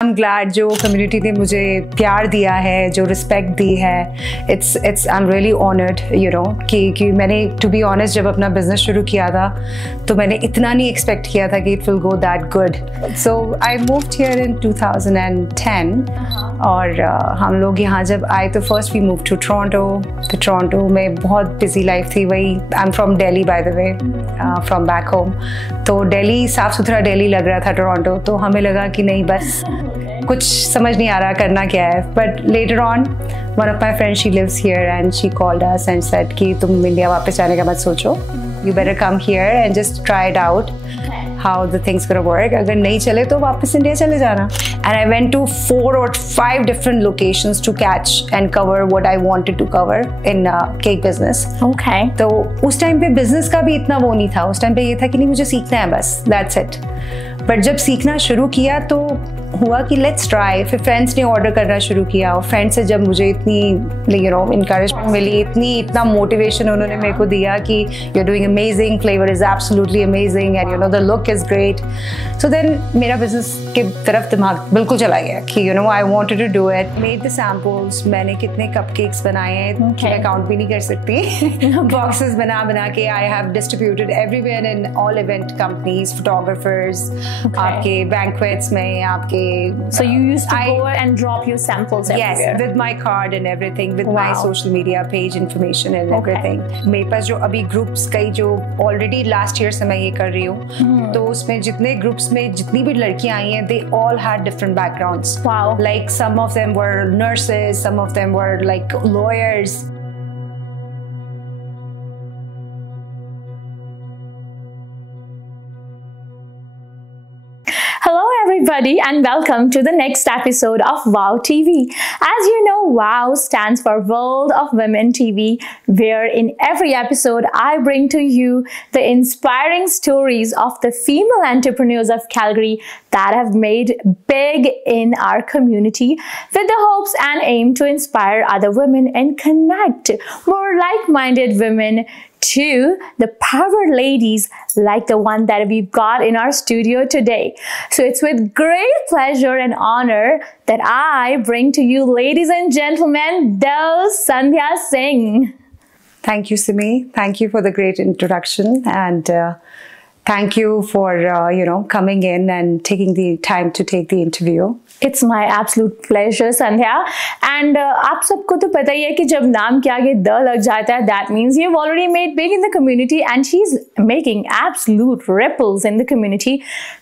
I'm glad जो community ने मुझे प्यार दिया है, जो रिस्पेक्ट दी है, it's I'm really honored, you know, कि मैंने to be honest जब अपना बिजनेस शुरू किया था तो मैंने इतना नहीं एक्सपेक्ट किया था कि it will go that good. So I moved here in 2010 और हम लोग यहाँ जब आए तो first we moved to Toronto. तो टोरंटो में बहुत बिजी लाइफ थी. वही I'm from Delhi by the way, from back home. तो दिल्ली साफ सुथरा दिल्ली लग रहा था टोरंटो, तो हमें लगा कि नहीं बस कुछ समझ नहीं आ रहा करना क्या है. But later on one of my friend she lives here and she called us and said कि तुम इंडिया वापस जाने का मत सोचो, you better come here and just try it out how the things gonna work. अगर नहीं चले तो वापस इंडिया चले जाना. And I went to 4 or 5 different locations to catch and cover what I wanted to cover in cake business. Okay. तो उस time पे बिजनेस का भी इतना वो नहीं था. उस टाइम पे ये था कि नहीं मुझे सीखना है बस, that's it. बट जब सीखना शुरू किया तो हुआ कि लेट्स ट्राई. फिर फ्रेंड्स ने ऑर्डर करना शुरू किया और फ्रेंड्स से जब मुझे इतनी इनकरेजमेंट मिली, इतना मोटिवेशन उन्होंने मेरे को दिया कि you are doing amazing, flavour is absolutely amazing and the look is great. So then मेरा बिजनेस के तरफ दिमाग बिल्कुल चला गया कि I wanted to do it. Made the samples. मैंने कितने कपकेक्स बनाए हैं मैं काउंट भी नहीं कर सकती. बॉक्सेस बना के I have distributed everywhere in all event companies, photographers, आपके बैंक्वेट्स में, आपके. So you used to go and drop your samples everywhere? Yes, with my card and everything, with my social media page information and everything. मेरे पास जो अभी groups कई जो already last year से मैं ये कर रही हूँ, तो उसमें जितने ग्रुप्स में जितनी भी लड़कियां आई हैं, they all had different backgrounds. Wow. Like some of them were nurses, some of them were like lawyers. Hello everybody and welcome to the next episode of WOW TV. As you know, WOW stands for World of Women TV, where in every episode I bring to you the inspiring stories of the female entrepreneurs of Calgary that have made big in our community, with the hopes and aim to inspire other women and connect more like-minded women to the power ladies like the one that we've got in our studio today. So it's with great pleasure and honor that I bring to you, ladies and gentlemen, Sandhya Singh. Thank you, Simi. Thank you for the great introduction, and thank you for coming in and taking the time to take the interview. It's my absolute pleasure, Sandhya. And आप सबको तो पता ही है कि जब नाम के आगे द लग जाता है, that means you've already made big in the community and she's making absolute ripples in the community.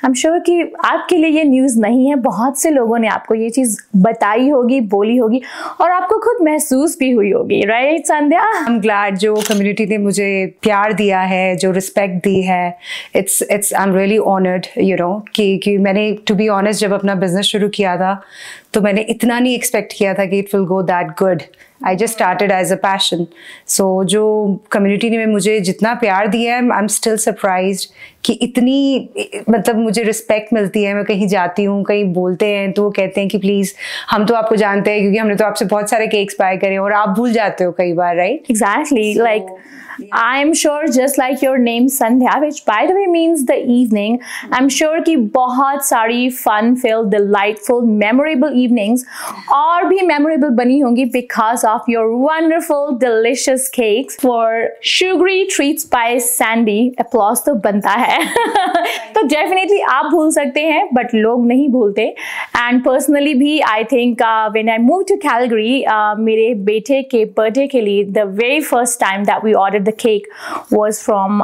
I'm sure कि आपके लिए ये न्यूज़ नहीं है. बहुत से लोगों ने आपको ये चीज़ बताई होगी, बोली होगी और आपको खुद महसूस भी हुई होगी, right, Sandhya? I'm glad जो कम्युनिटी ने मुझे प्यार दिया है, जो रिस्पेक्ट दी है. I'm really honored, कि मैंने to be honest जब अपना बिजनेस शुरू किया था तो मैंने इतना नहीं एक्सपेक्ट किया था कि it will go that good. I just started as a passion. So जो कम्युनिटी ने मुझे जितना प्यार दिया है, I'm still surprised कि इतनी मुझे रिस्पेक्ट मिलती है. मैं कहीं जाती हूँ, कहीं बोलते हैं तो वो कहते हैं कि प्लीज हम तो आपको जानते हैं क्योंकि हमने तो आपसे बहुत सारे केक्स बाय करे और आप भूल जाते हो कई बार, right? Exactly. I'm sure just like your name Sandhya, which by the way means the evening, I'm sure कि बहुत सारी fun filled, delightful, memorable evenings और भी memorable बनी होंगी because of your wonderful, delicious cakes for Sugary Treats by Sandy. Applause तो बनता है. तो definitely आप भूल सकते हैं but लोग नहीं भूलते. And personally भी I think when I moved to Calgary, मेरे बेटे के birthday के लिए the very first time that we ordered the cake was from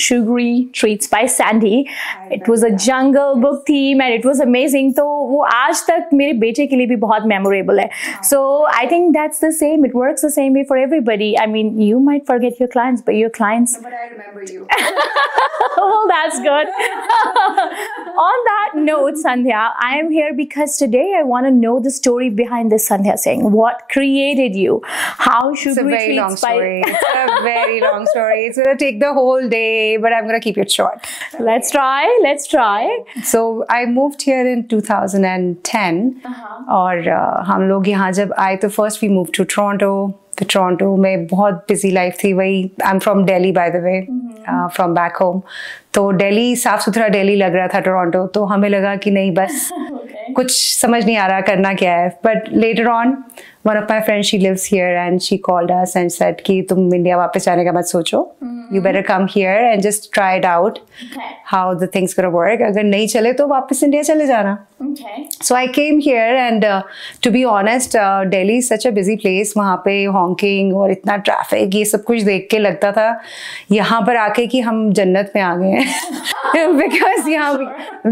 Sugary Treats by Sandy. It was a jungle book theme and it was amazing. तो वो आज तक मेरे बेटे के लिए भी बहुत memorable है. So I think that's the same. It works the same way for everybody. I mean, you might forget your clients, but your clients. But I remember you. Well, that's good. On that note, Sandhya, I am here because today I want to know the story behind this Sandhya Singh. What created you? How Sugary Treats? It's a very long story. It's a very long story. It's going to take the whole day, but I'm going to keep it short. Let's try. So I moved here in 2010 और हम लोग यहाँ जब आए तो first we moved to Toronto. तो Toronto में बहुत बिजी लाइफ थी. वही I am from Delhi by the way, from back home. तो दिल्ली साफ सुथरा दिल्ली लग रहा था टोरंटो, तो हमें लगा कि नहीं बस कुछ समझ नहीं आ रहा करना क्या है. But later on, one of my friends, she lives here, and she called us and said कि तुम इंडिया वापस जाने का मत सोचो. You better come here and just try it out. How the things gonna work. अगर नहीं चले तो वापस इंडिया चले जाना. So I came here, and to be honest, Delhi is such a busy place. वहाँ पे honking और इतना traffic, ये सब कुछ देख के लगता था यहाँ पर आके कि हम जन्नत में आ गए हैं.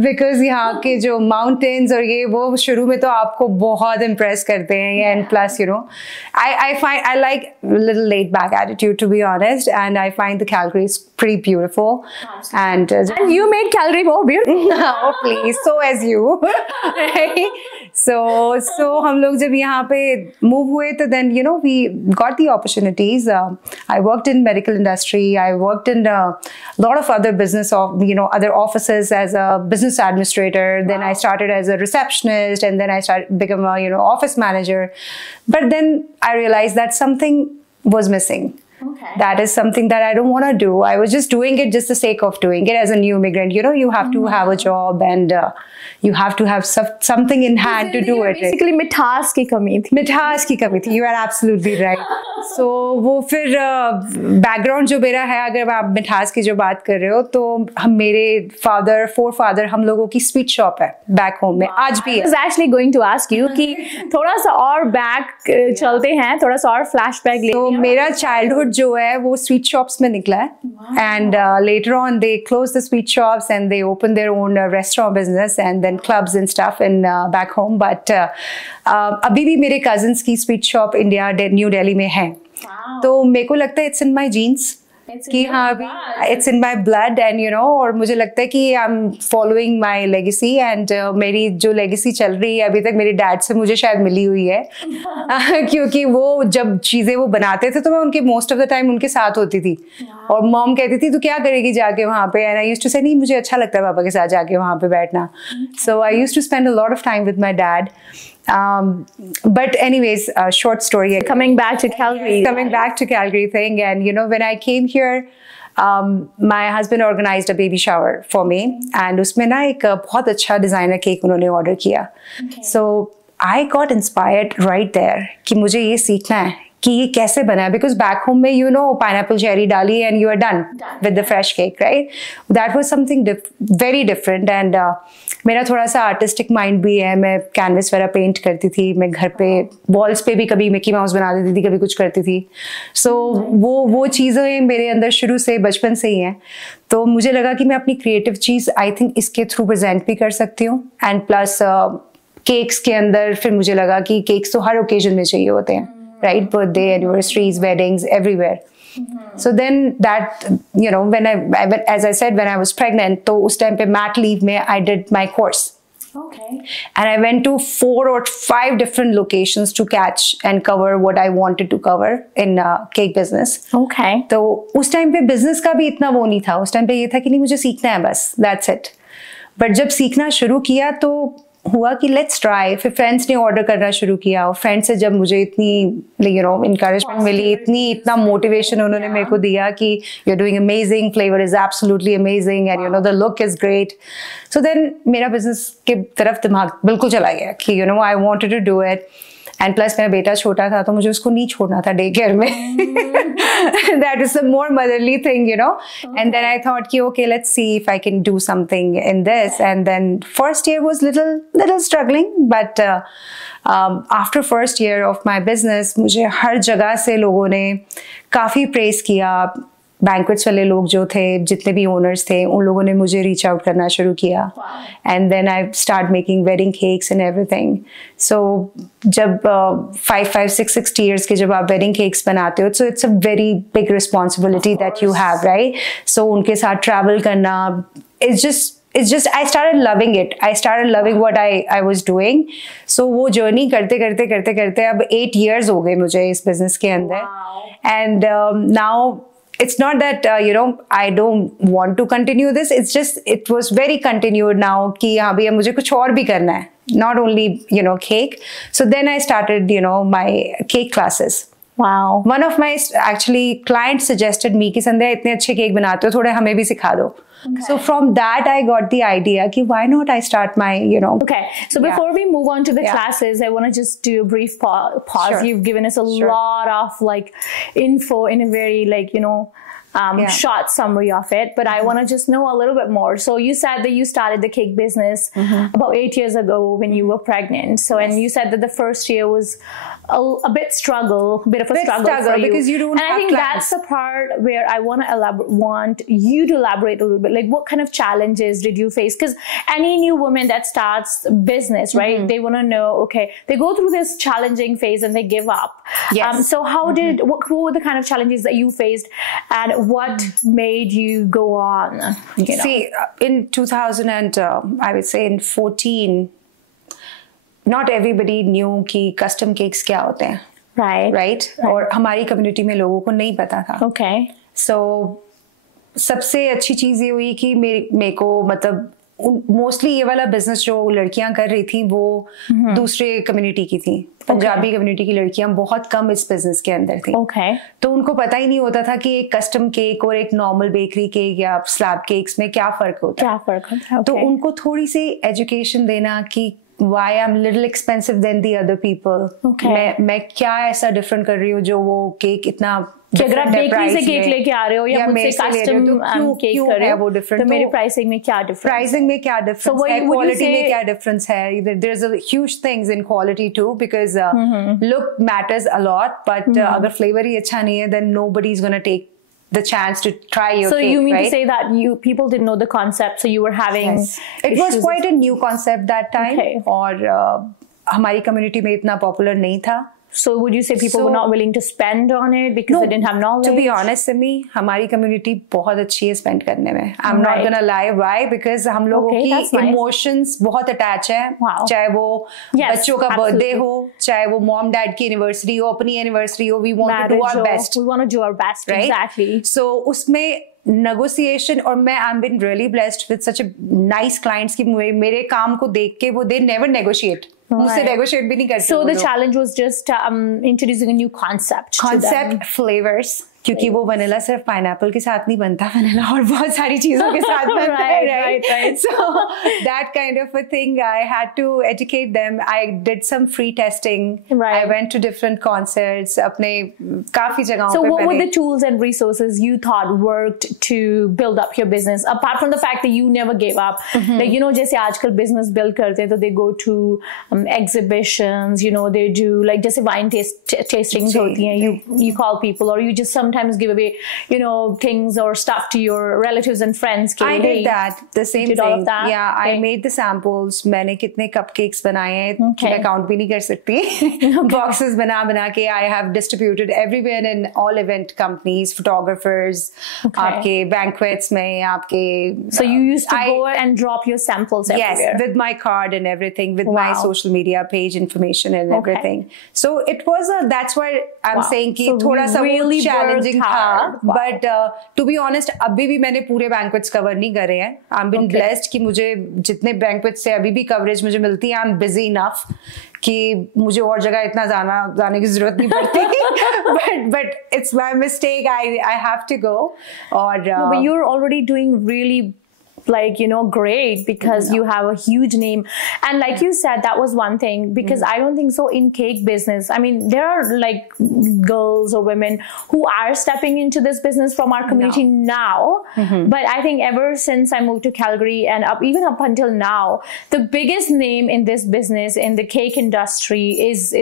because यहाँ के जो mountains और ये वो शुरू में तो आपको बहुत impress करते हैं. And plus, you know, I like a little laid back attitude, to be honest, and I find the Calgary is pretty beautiful. And you made Calgary more beautiful. Oh please, so as you. Right? So हम लोग जब यहाँ पे move हुए तो then you know we got the opportunities. I worked in medical industry. I worked in a lot of other business of other offices as a business administrator. Then I started as a receptionist, and then I become a office manager. But then I realized that something was missing. That is something that I don't want to do. I was just doing it just the sake of doing it as a new immigrant. You have to have a job, and you have to have something in hand to do it. Basically, मिठास की कमी थी. मिठास की कमी थी. You are absolutely right. So वो फिर background जो मेरा है, अगर आप मिठास की जो बात कर रहे हो, तो हम मेरे forefather हम लोगों की sweet shop है back home में आज भी है. I was actually going to ask you कि थोड़ा सा और back चलते हैं, थोड़ा सा और flashback ले. तो मेरा childhood जो है वो sweet shops में निकला है. And later on they closed the sweet shops and they opened their own restaurant business and then clubs and stuff in back home. But अभी भी मेरे cousins की sweet shop India new Delhi में है. तो मेरे को लगता है it's in my genes. कि हाँ अभी it's in my blood, and और मुझे लगता है कि I'm following my legacy, and मेरी जो legacy चल रही है अभी तक मेरे डैड से मुझे शायद मिली हुई है. क्योंकि वो जब चीज़ें वो बनाते थे तो मैं उनके most of the time उनके साथ होती थी. और मॉम कहती थी तू क्या करेगी जाके वहाँ पे, and I used to say नहीं मुझे अच्छा लगता है पापा के साथ जाके वहाँ पे बैठना. So I used to spend a lot of time with my dad. But anyways, short story. Coming back to Calgary. Coming back to Calgary thing, and when I came here, my husband organized a baby shower for me, and उसमें ना एक बहुत अच्छा designer cake उन्होंने order किया. So I got inspired right there कि मुझे ये सीखना है कि ये कैसे बना है, because back home में pineapple cherry डाली and you are done with the fresh cake, right? That was something very different, and मेरा थोड़ा सा artistic mind भी है. मैं canvas वगैरह paint करती थी, मैं घर पे walls पे भी कभी मिकी माउस बना देती थी, कभी कुछ करती थी. So वो चीज़ें मेरे अंदर शुरू से बचपन से ही हैं. तो मुझे लगा कि मैं अपनी creative चीज़ I think इसके थ्रू present भी कर सकती हूँ. And plus cakes के अंदर फिर मुझे लगा कि cakes तो हर occasion में चाहिए होते हैं. Right, birthday, anniversaries, weddings, everywhere. So then that, when as I said, when I was pregnant, तो उस time पे mat leave में I did my course. Okay. And I went to 4 or 5 different locations to catch and cover what I wanted to cover in cake business. Okay. तो उस time पे business का भी इतना वो नहीं था. उस time पे ये था कि नहीं मुझे सीखना है बस, that's it. But जब सीखना शुरू किया तो हुआ कि लेट्स ट्राई. फिर फ्रेंड्स ने ऑर्डर करना शुरू किया, और फ्रेंड्स से जब मुझे इतनी इंकरेजमेंट मिली, इतना मोटिवेशन उन्होंने मेरे को दिया कि you are doing amazing, flavour is absolutely amazing, and the look is great. So then मेरा बिजनेस के तरफ दिमाग बिल्कुल चला गया कि I wanted to do it. And plus मेरा बेटा छोटा था तो मुझे उसको नहीं छोड़ना था डे केयर में. That is a more motherly thing, And then I thought, okay, let's see if I can do something in this. And then first year was little struggling, but after first year of my business, मुझे हर जगह से लोगों ने काफ़ी praise किया. Banquets वाले लोग जो थे, जितने भी ओनर्स थे, उन लोगों ने मुझे रीच आउट करना शुरू किया. And then I start making wedding cakes and everything. So जब 5-6 years के जब आप वेडिंग केक्स बनाते हो, so it's a very big responsibility that you have, right? So उनके साथ ट्रैवल करना, it's just I started loving it. I started loving what I was doing. So वो जर्नी करते अब 8 years हो गए मुझे इस बिजनेस के अंदर. And now it's not that I don't want to continue this. It's just it was very continued now कि हाँ भैया मुझे कुछ और भी करना है, not only cake. So then I started my cake classes. Wow. One of my actually clients suggested me कि संध्या इतने अच्छे केक बनाते हो, थोड़े हमें भी सिखा दो. So from that I got the idea कि why not I start my, you know. Okay, so before we move on to the classes, I want to just do a brief pause. Sure. You've given us a lot of like info in a very like, you know, short summary of it, but I want to just know a little bit more. So you said that you started the cake business about 8 years ago when you were pregnant. So and you said that the first year was a bit of a struggle for you. Because you don't and have I think clients. that's the part where I want you to elaborate a little bit. Like, what kind of challenges did you face? Because any new woman that starts business, right, they want to know, okay, they go through this challenging phase and they give up. Yes. So how what were the kind of challenges that you faced, and what made you go on? You know? See, in 2000 and I would say in 14, not everybody knew कि custom cakes क्या होते हैं. Right? और हमारी community में लोगों को नहीं पता था. Okay. So सबसे अच्छी चीज़ ये हुई कि मेरे को मतलब मोस्टली ये वाला बिजनेस जो लड़कियां कर रही थी वो दूसरे कम्युनिटी की थी. पंजाबी कम्युनिटी की लड़कियां बहुत कम इस बिजनेस के अंदर थी. तो उनको पता ही नहीं होता था कि एक कस्टम केक और एक नॉर्मल बेकरी केक या स्लैब केक्स में क्या फर्क होता है. तो उनको थोड़ी सी एजुकेशन देना कि why I'm little expensive than the other people. मैं क्या ऐसा डिफरेंट कर रही हूँ जो वो केक इतना कि अगर आप बेकरी से केक लेके आ रहे हो या मुझसे कस्टम केक कर रहे हो वो डिफरेंट, तो मेरे प्राइसिंग में क्या डिफरेंस है, क्वालिटी में क्या डिफरेंस है. There is a huge things in quality too because look matters a lot, but अगर फ्लेवर ही अच्छा नहीं है then nobody is going to take the chance to try your so cake, you mean right? to say that people didn't know the concept, so you were having it was quite a new concept that time. और हमारी community में इतना popular नहीं था. So would you say people were not willing to spend on it because they didn't have knowledge? To be honest, Simi, हमारी community बहुत अच्छी है spend करने में. I'm not gonna lie. Why? Because हम लोगों की emotions बहुत attach है. चाहे वो बच्चों का birthday हो, चाहे वो mom dad की anniversary हो, अपनी anniversary हो, we want to do our best. We want to do our best, right? Exactly. So उसमें negotiation, और मैं I've been really blessed with such a nice clients कि मेरे काम को देख के वो they never negotiate. मुझसे negotiate भी नहीं करते. So the challenge was just introducing a new concept. Flavors. क्योंकि वो वनीला सिर्फ पाइनएप्पल के साथ नहीं बनता, वनीला और बहुत सारी चीजों के साथ बनता है, right? So that kind of a thing, I had to educate them. I did some free testing. I went to different concerts. अपने काफी जगहों पे. So what were the tools and resources you thought worked to build up your business, apart from the fact that you never gave up? Like, you know, जैसे आजकल business build करते हैं तो they go to exhibitions, you know, they do like जैसे wine tastings होती हैं, you call people, or you just sometimes give away, you know, things or stuff to your relatives and friends. I did that, the same thing. All of that? Yeah, I made the samples. मैंने कितने cupcakes बनाए हैं मैं count भी नहीं कर सकती. Boxes बना के I have distributed everywhere in all event companies, photographers, आपके banquets में, आपके. So you used to go and drop your samples everywhere. Yes, with my card and everything, with my social media page information and everything. So it was that's why I'm saying कि थोड़ा सा really challenging था, but to be honest अभी भी मैंने पूरे banquets cover नहीं करे हैं. I'm been blessed कि मुझे जितने banquets से अभी भी coverage मुझे मिलती है, I'm busy enough कि मुझे और जगह इतना जाने की जरूरत नहीं पड़ती. but it's my mistake. I have to go. और but you're already doing really like, you know, great because you have a huge name, and like you said, that was one thing, because I don't think so in cake business, I mean, there are like girls or women who are stepping into this business from our community now, but I think ever since I moved to Calgary and even up until now, the biggest name in this business, in the cake industry, is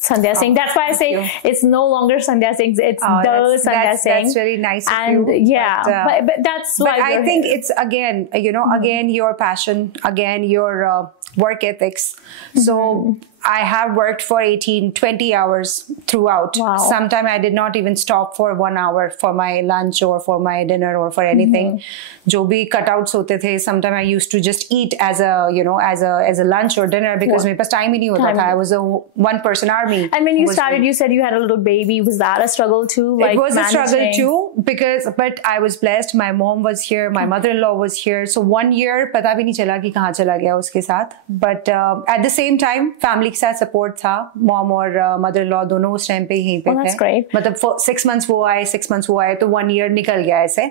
Sandhya Singh. That's why I say it's no longer Sandhya Singh, it's the Sandhya Singh. That's really nice of and you. Yeah, but that's why I think it's again, you know, again your passion, again your work ethics. So I have worked for 18-20 hours throughout. Sometimes I did not even stop for 1 hour for my lunch or for my dinner or for anything. जो भी cutouts होते थे, sometimes I used to just eat as a, you know, as a lunch or dinner because मेरे पास time ही नहीं होता था. I was a one-person army. And when you started, you said you had a little baby. Was that a struggle too? Like it was a struggle too, but I was blessed. My mom was here, my mother-in-law was here. So 1 year पता भी नहीं चला कि कहाँ चला गया उसके साथ. But at the same time, family के साथ सपोर्ट था, मॉम और मदर इन लॉ दोनों उस टाइम पे यहीं पे थे। मतलब 6 months वो आए, 6 months वो आए, तो 1 year निकल गया ऐसे।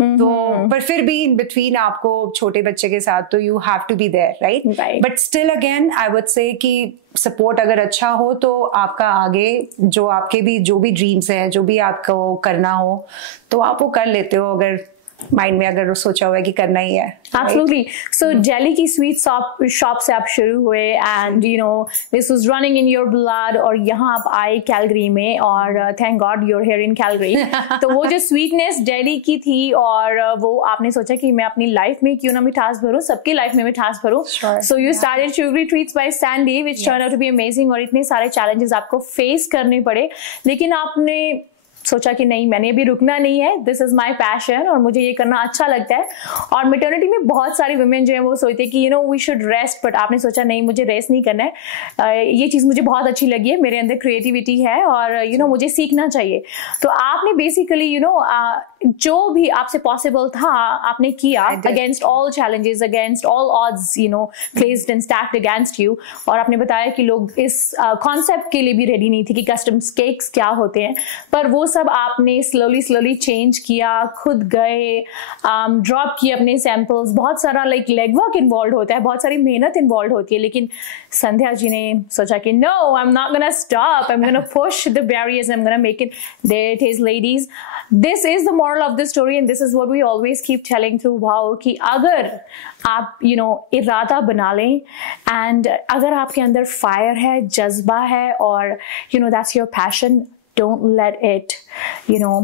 तो पर फिर भी इन बिटवीन आपको छोटे बच्चे के साथ तो you have to be there, right? But still again I would say कि सपोर्ट अगर अच्छा हो तो आपका आगे जो आपके जो भी ड्रीम्स हैं, जो भी आपको करना हो तो आप वो कर लेते हो, अगर माइंड में अगर सोचा हुआ है कि करना ही है। Absolutely. So Delhi की स्वीट शॉप से आप शुरू हुए and you know this was running in your blood, और यहाँ आप आए कैलगरी में, और thank God you're here in Calgary। तो वो जो स्वीटनेस दिल्ली की थी, और वो आपने सोचा कि मैं अपनी लाइफ में क्यों ना मिठास भरूं, सबकी लाइफ में मिठास भरूं। So you started Sugary Treats by Sandy, which turned out to be amazing, और इतने सारे चैलेंजेस आपको फेस करने पड़े, लेकिन आपने सोचा कि नहीं, मैंने भी रुकना नहीं है, दिस इज माई पैशन और मुझे ये करना अच्छा लगता है। और मैटरनिटी में बहुत सारी वुमेन जो है वो सोचते हैं कि you know we should rest, but आपने सोचा नहीं, मुझे रेस्ट नहीं करना है। ये चीज़ मुझे बहुत अच्छी लगी है, मेरे अंदर क्रिएटिविटी है और यू नो मुझे सीखना चाहिए। तो आपने बेसिकली यू नो जो भी आपसे पॉसिबल था आपने किया, against all challenges, against all odds, you know placed and stacked against you. और आपने बताया कि लोग इस कॉन्सेप्ट के लिए भी रेडी नहीं थे कि कस्टम केक्स क्या होते हैं, पर वो सब आपने स्लोली चेंज किया, खुद गए, ड्रॉप किए अपने सैंपल्स। बहुत सारा लाइक लेग वर्क इन्वॉल्व होता है, बहुत सारी मेहनत इन्वॉल्व होती है, लेकिन संध्या जी ने सोचा कि no, I am not gonna stop, I am gonna push the barriers, I am gonna make it. There it is ladies, this is the moral of the story and this is what we always keep telling through wow कि अगर आप you know इरादा बना लें and अगर आपके अंदर fire है, जज्बा है और you know that's your passion, don't let it you know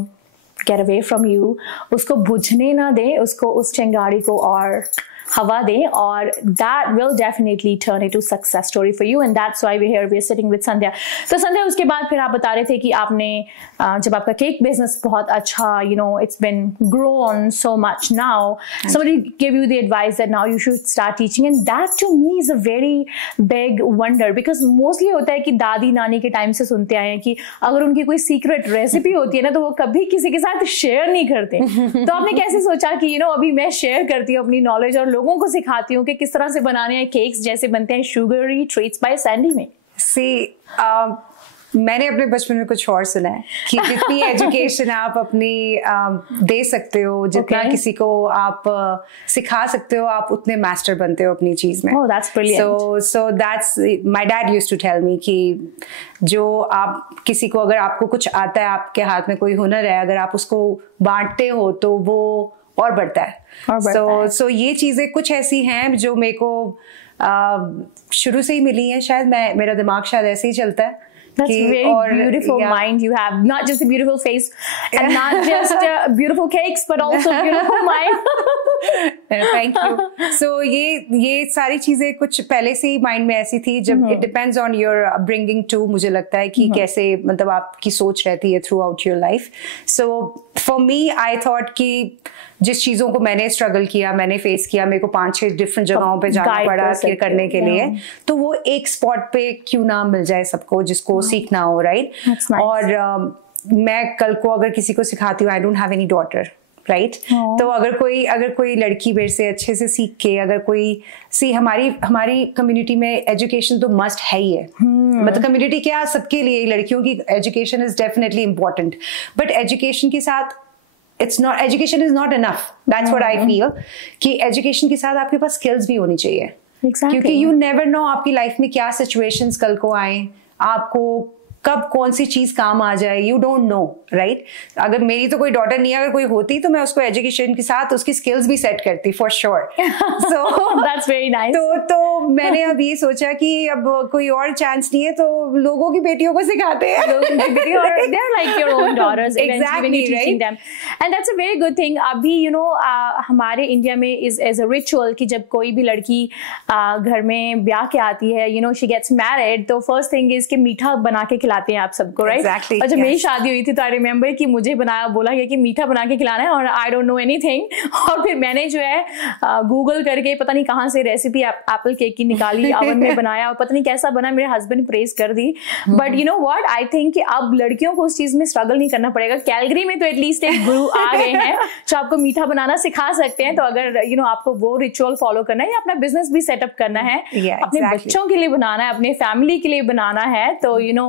get away from you। उसको बुझने ना दे, उसको उस चिंगारी को और हवा दें, और that will definitely turn into success story for you and that's why we're here, we're sitting with संध्या। तो संध्या, उसके बाद फिर आप बता रहे थे कि आपने जब आपका केक बिजनेस बहुत अच्छा you know it's been grown so much now, somebody gave you the advice that now you should start teaching and that to me is a very big wonder because mostly होता है कि दादी नानी के time से सुनते आए हैं कि अगर उनकी कोई सीक्रेट रेसिपी होती है ना तो वो कभी किसी के साथ शेयर नहीं करते। तो आपने कैसे सोचा कि you know अभी मैं शेयर करती हूँ अपनी नॉलेज और लोगों को सिखाती हूँ कि किस तरह से बनाने हैं केक्स जैसे बनते हैं शुगरी ट्रीट्स बाय सैंडी में? मैंने अपने बचपन में कुछ और सुना है कि जितनी एजुकेशन आप अपनी दे सकते हो, जितना किसी को आप सिखा सकते हो, आप उतने मास्टर बनते हो अपनी चीज में। Oh, that's brilliant. So that's my dad used to tell me कि जो आप किसी को, अगर आपको कुछ आता है, आपके हाथ में कोई हुनर है, अगर आप उसको बांटते हो तो वो और बढ़ता है। So ये चीजें कुछ ऐसी हैं जो मेरे को शुरू से ही मिली हैं, शायद मेरा दिमाग शायद ऐसे ही चलता है। That's very beautiful mind you have, not just a beautiful face and not just beautiful cakes but also beautiful mind। Thank you। So ये सारी चीजें कुछ पहले से ही माइंड में ऐसी थी, जब it depends on your upbringing too, मुझे लगता है कि कैसे मतलब आपकी सोच रहती है throughout your life। So for me I thought कि जिस चीजों को मैंने स्ट्रगल किया, मैंने फेस किया, मेरे को 5-6 डिफरेंट जगहों पे जाना पड़ा करने के लिए, तो वो एक स्पॉट पे क्यों ना मिल जाए सबको जिसको सीखना हो, राइट? और मैं कल को अगर किसी को सिखाती हूँ, I don't have any daughter, right? तो अगर कोई लड़की मेरे से अच्छे से सीख के, अगर कोई हमारी कम्युनिटी में एजुकेशन तो मस्ट है ही है। मतलब कम्युनिटी क्या, सबके लिए, लड़कियों की education is definitely important, but education के साथ education is not enough, that's what I feel, कि एजुकेशन के साथ आपके पास स्किल्स भी होनी चाहिए। क्योंकि you never know आपकी लाइफ में क्या सिचुएशंस कल को आए, आपको कब कौन सी चीज काम आ जाए, यू डोंट नो, राइट? अगर मेरी तो कोई डॉटर नहीं है, अगर कोई होती तो मैं उसको एजुकेशन के साथ उसकी स्किल्स भी सेट करती for sure. So that's very nice. तो मैंने अब ये सोचा कि अब कोई और चांस नहीं है, तो लोगों की बेटियों को सिखाते हैं। They're like your own daughters eventually when you're teaching them, and that's a very good thing। अभी you know हमारे इंडिया में is as a ritual कि जब कोई भी लड़की घर में ब्याह के आती है, you know she gets married, तो first thing is कि मीठा बना के खिलाते हैं आप सबको, राइट? Exactly, और जब मेरी yes. शादी हुई थी तो आई रिमेम्बर कि मुझे बोला गया कि मीठा बना के खिलाना है और आई डोंट नो एनीथिंग। और फिर मैंने जो है गूगल करके पता नहीं कहाँ से रेसिपी एप्पल केक की निकाली, ओवन में बनाया और पता नहीं कैसा बना, मेरे हस्बैंड प्रेज कर दी। But you know what, I think कि अब लड़कियों को उस चीज में स्ट्रगल नहीं करना पड़ेगा। कैलगरी में तो एटलीस्ट एक गुरु आ गए हैं जो आपको मीठा बनाना सिखा सकते हैं। तो अगर यू नो आपको वो रिचुअल फॉलो करना है या अपना बिजनेस भी सेटअप करना है, अपने बच्चों के लिए बनाना है, अपने फैमिली के लिए बनाना है, तो you know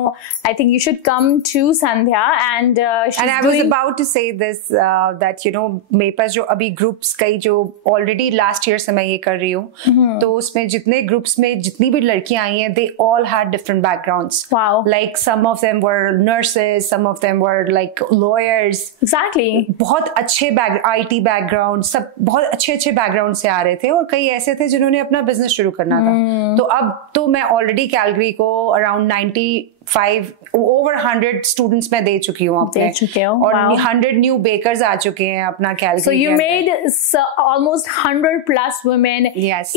I think you should come to Sandhya. And I was about to say this that you know मेरे पास जो अभी ग्रुप्स कई जो ऑलरेडी लास्ट ईयर से मैं ये कर रही हूँ, तो उसमें जितने ग्रुप्स में जितनी भी लड़कियां आई हैं, they all had different backgrounds. Like some of them were nurses, some of them were like lawyers. Exactly, बहुत अच्छे आईटी बैकग्राउंड, सब बहुत अच्छे अच्छे बैकग्राउंड से आ रहे थे और कई ऐसे थे जिन्होंने अपना बिजनेस शुरू करना था। तो अब तो मैं ऑलरेडी कैलगरी को अराउंड 95 ओवर 100 स्टूडेंट्स मैं दे चुकी हूँ अपने, और 100 न्यू बेकर्स आ चुके हैं अपना Calgary. So you made almost 100 plus women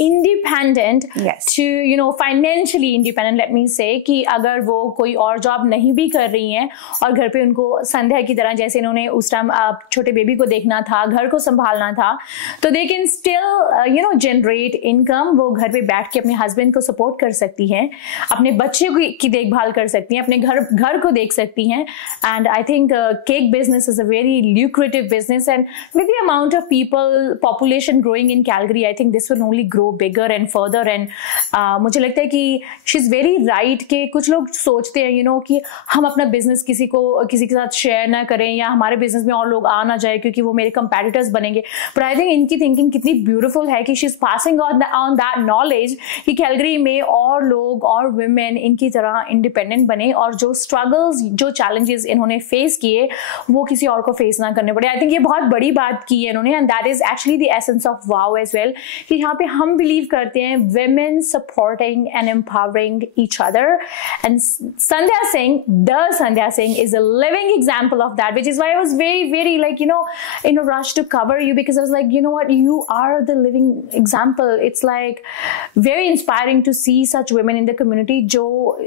independent to you know financially independent, let me say, कि अगर वो कोई और जॉब नहीं भी कर रही हैं और घर पे उनको संध्या की तरह जैसे इन्होंने उस टाइम छोटे बेबी को देखना था, घर को संभालना था, तो they can still you know generate income। वो घर पे बैठ के अपने हस्बैंड को सपोर्ट कर सकती हैं, अपने बच्चे की देखभाल कर सकती हैं, अपने घर को देख सकती हैं। And I think cake business is a very lucrative business and with the amount of people population growing in Calgary, I think this will only grow bigger and further. And मुझे लगता है कि शी इज वेरी राइट कि कुछ लोग सोचते हैं you know कि हम अपना बिजनेस किसी के साथ शेयर ना करें या हमारे बिजनेस में और लोग आ ना जाए क्योंकि वो मेरे कंपेटिटर्स बनेंगे। बट आई थिंक इनकी थिंकिंग कितनी ब्यूटीफुल है कि she is passing on that knowledge कि कैलगरी में और लोग और वुमेन इनकी तरह इंडिपेंडेंट बने और जो स्ट्रगल्स, जो चैलेंजेस इन्होंने फेस किए वो किसी और को फेस ना करने पड़े। आई थिंक ये बहुत बड़ी बात की है इन्होंने, and that is actually the essence of wow as well, कि यहाँ पे हम बिलीव करते हैं women supporting and empowering each other, and Sandhya Singh is a living example of that, which is why I was very like you know in a rush to cover you, because I was like, you know what, you are the living example. It's like very inspiring to see such women in the community जो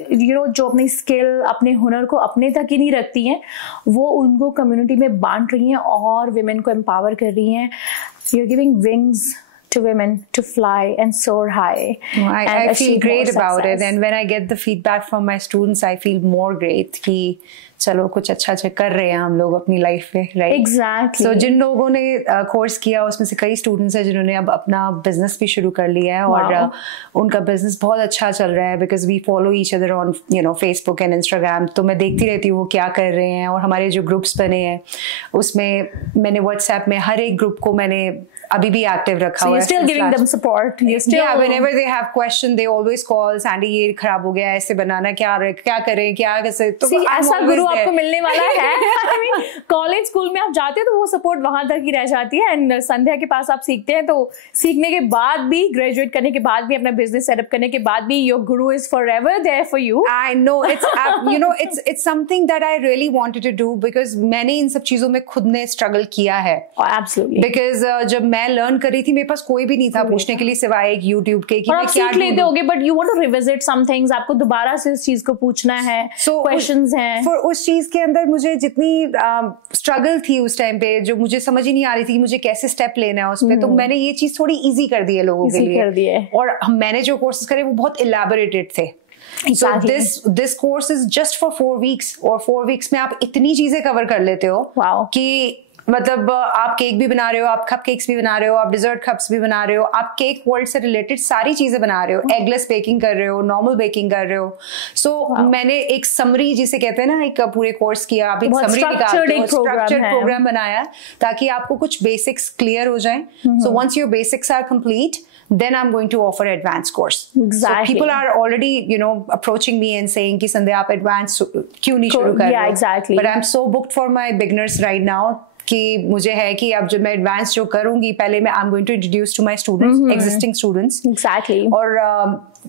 you know जो अपनी skill, अपने हुनर को अपने तक ही नहीं रखती हैं, वो उनको कम्युनिटी में बांट रही हैं और विमेन को एम्पावर कर रही हैं। You're giving wings to women to fly and soar high. I feel great about it, and when I get the feedback from my students, I feel more great कि चलो कुछ अच्छा कर रहे हैं हम लोग अपनी लाइफ में, राइट? एग्जैक्टली। सो जिन लोगों ने कोर्स किया उसमें से कई स्टूडेंट्स हैं जिन्होंने अब अपना बिजनेस भी शुरू कर लिया है और उनका बिजनेस बहुत अच्छा चल रहा है, because we follow each other on you know Facebook and Instagram. तो मैं देखती रहती हूँ वो क्या कर रहे हैं, और हमारे जो ग्रुप्स बने हैं उसमें मैंने व्हाट्सएप में हर एक ग्रुप को मैंने अभी भी एक्टिव रखा हुआ है। Still giving them support. Yeah, whenever they have question, they always call, Sandy ये खराब हो गया, ऐसे बनाना, क्या करें, क्या कैसे। तो ऐसा गुरु आपको मिलने वाला है। I mean, कॉलेज स्कूल में आप जाते हैं तो वो सपोर्ट वहां तक ही रह जाती है, एंड संध्या के पास आप सीखते हैं तो सीखने के बाद भी, ग्रेजुएट करने के बाद भी, अपना बिजनेस सेटअप करने के बाद भी, your guru is forever there for you. I know you know it's something that I really wanted to do, because मैंने इन सब चीजों में खुद ने स्ट्रगल किया है। Absolutely. Because जब मैं लर्न कर रही थी मेरे पास कोई भी नहीं था पूछने के लिए सिवाय एक यूट्यूब के कि मैं क्या लेते होगे, but you want to revisit some things, आपको दोबारा से उस चीज को पूछना है, क्वेश्चंस हैं। फिर उस चीज के अंदर मुझे जितनी स्ट्रगल थी उस टाइम पे, जो मुझे समझ ही नहीं आ रही थी कि मुझे कैसे स्टेप लेना है उस पे, तो मैंने ये चीज थोड़ी इजी कर दी है लोगों के लिए। और मैंने जो कोर्सेज करे वो बहुत इलेबोरेटेड थे। So this course is just for 4 weeks, और 4 weeks में आप इतनी चीजें कवर कर लेते हो कि मतलब आप केक भी बना रहे हो, आप कप केक्स भी बना रहे हो, आप डिजर्ट कप्स भी बना रहे हो, आप केक वर्ल्ड से रिलेटेड सारी चीजें बना रहे हो, एगलेस बेकिंग कर रहे हो, नॉर्मल बेकिंग कर रहे हो। सो मैंने एक समरी जिसे कहते हैं ना, एक पूरे कोर्स किया, आप एक समरी निकालते हो, स्ट्रक्चर्ड प्रोग्राम बनाया ताकि आपको कुछ बेसिक्स क्लियर हो जाए। So once your basics are complete, then I'm going to offer advanced course. Exactly. So people are already, you know, approaching me and saying कि संध्या आप advanced क्यों नहीं शुरू कर रहे हो? Yeah, exactly. But I'm so booked for my beginners right now कि मुझे है कि अब जब मैं एडवांस जो करूंगी, पहले मैं I'm going to introduce to my students, existing students. Exactly. और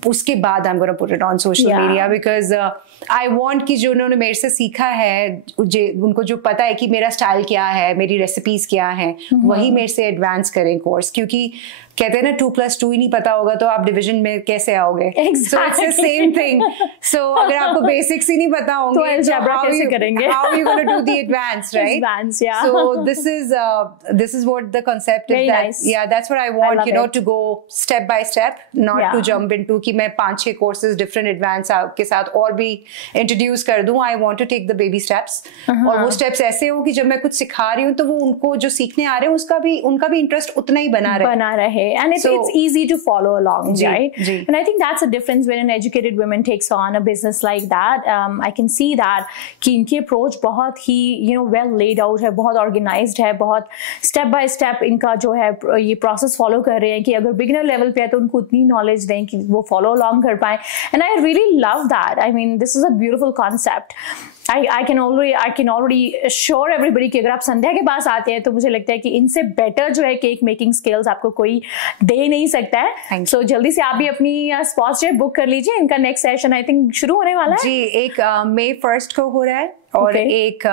उसके बाद I'm going to put it on social media, because I want कि जो उन्होंने मेरे से सीखा है, उनको जो पता है कि मेरा स्टाइल क्या है, मेरी रेसिपीज क्या हैं, वही मेरे से एडवांस करें कोर्स, क्योंकि कहते हैं ना 2+2 ही नहीं पता होगा तो आप डिवीजन में कैसे आओगे? So it's the same thing. So अगर आपको बेसिक्स ही नहीं पता होंगे तो अलजेब्रा कैसे करेंगे? How are you going to do the advanced, right? Advanced, yeah. So this is what the concept Very is. That, nice. Yeah, that's what I want. I love To go step by step, not to jump into कि मैं 5-6 courses different advanced के साथ और भी introduce कर दूं. I want to take the baby steps. और वो steps ऐसे हो कि जब मैं कुछ सिखा रही हूँ तो वो उनको जो सीखने आ रहे हैं उनका भी interest उतना ही बना रहे. And it's easy to follow along, right? Ji. And I think that's a difference when an educated woman takes on a business like that. I can see that कि इनकी approach बहुत ही well laid out है, बहुत organized है, बहुत step by step इनका जो है ये process follow कर रहे हैं कि अगर beginner level पे है तो उनको उतनी knowledge दें कि वो follow along कर पाएं. And I really love that. I mean, this is a beautiful concept. I can already assure everybody कि अगर आप संध्या के पास आते हैं तो मुझे लगता है कि इनसे बेटर जो है केक मेकिंग स्किल्स आपको कोई दे नहीं सकता है. So जल्दी से आप भी अपनी स्पॉट जो बुक कर लीजिए. इनका नेक्स्ट सेशन आई थिंक शुरू होने वाला है. जी, एक May 1st को हो रहा है और एक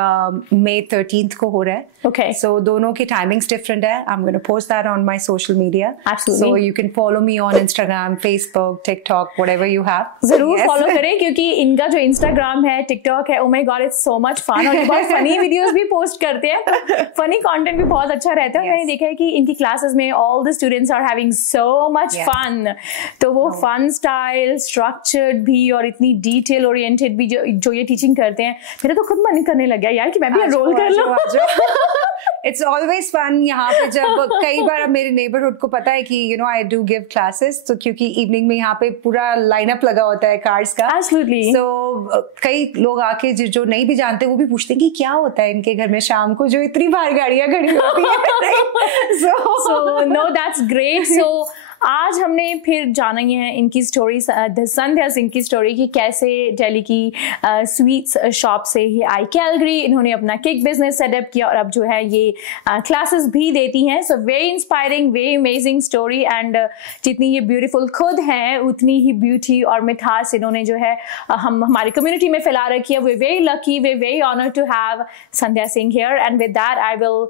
May 13th को हो रहा है. Okay. So दोनों की timings different है. I'm going to post that on my social media. Absolutely. So you can follow me on Instagram, Facebook, TikTok, whatever you have. जरूर follow करें क्योंकि इनका जो Instagram है, TikTok है, oh my God, it's so much fun. और ये बहुत funny videos भी post करते हैं. Funny content भी बहुत अच्छा रहता है. मैंने देखा है कि इनकी classes में all the students are having so much fun. तो वो fun style, structured भी और इतनी detail oriented भी जो ये teaching करते हैं, मेरा तो खुद मन करने लग गया यार कि मैं भी enroll कर लूं. It's always fun. यहाँ पे जब कई बार अब मेरे neighborhood को पता है कि I do give classes, तो क्योंकि evening में यहाँ पे पूरा lineup लगा होता है cars का. Absolutely. So कई लोग आके जो नहीं भी जानते वो भी पूछते हैं कि क्या होता है इनके घर में शाम को जो इतनी बार गाड़ियाँ खड़ी होती हैं. So no, that's great. So आज हमने फिर जाना ही है इनकी स्टोरी, संध्या सिंह की स्टोरी की कैसे दिल्ली की स्वीट्स शॉप से ही आई कैलगरी. इन्होंने अपना केक बिजनेस सेटअप किया और अब जो है ये क्लासेस भी देती हैं. So very inspiring, very amazing story. And जितनी ये ब्यूटीफुल खुद हैं उतनी ही ब्यूटी और मिठास इन्होंने जो है हम हमारी कम्युनिटी में फैला रखी है. We very lucky, we very honour to have Sandhya Singh here. And with that I will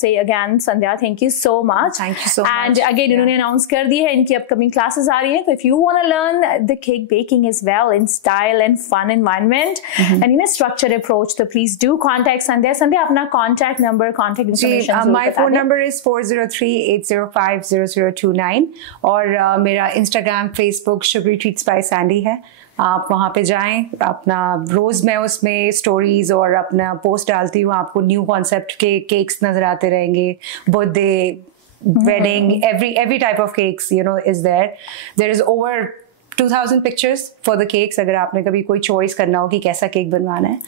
say again Sandhya, thank you so much. Thank you so much. And again इन्होंने अनाउंस कर दी है इनकी अपकमिंग क्लासेस आ रही हैं. तो if you want to learn the cake baking as well in style and fun environment and in a structured approach, तो please do contact Sandhya. Sandhya अपना contact number, contact information. My phone number is 403-805-0029 और मेरा Instagram, Facebook sugary treats by Sandy है. आप वहाँ पे जाएं. अपना रोज मैं उसमें स्टोरीज और अपना पोस्ट डालती हूँ. आपको न्यू कॉन्सेप्ट के केक्स नजर आते रहेंगे. Birthday, wedding, every type of cakes is there. There is over 2000 pictures for the cakes. अगर आपने कभी कोई choice करना हो कि कैसा केक बनवाना है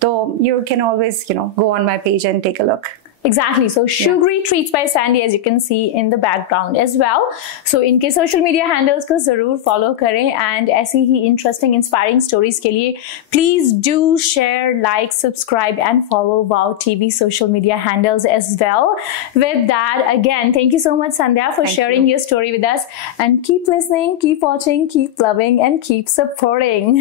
तो you can always go on my page and take a look. Exactly. So Sugary Treats by Sandy, as you can see in the background as well. So इनके social media handles को जरूर follow करें and ऐसी ही interesting, inspiring stories के लिए please do share, like, subscribe and follow Wow TV social media handles as well. With that, again, thank you so much Sandhya for sharing your story with us, and keep listening, keep watching, keep loving and keep supporting.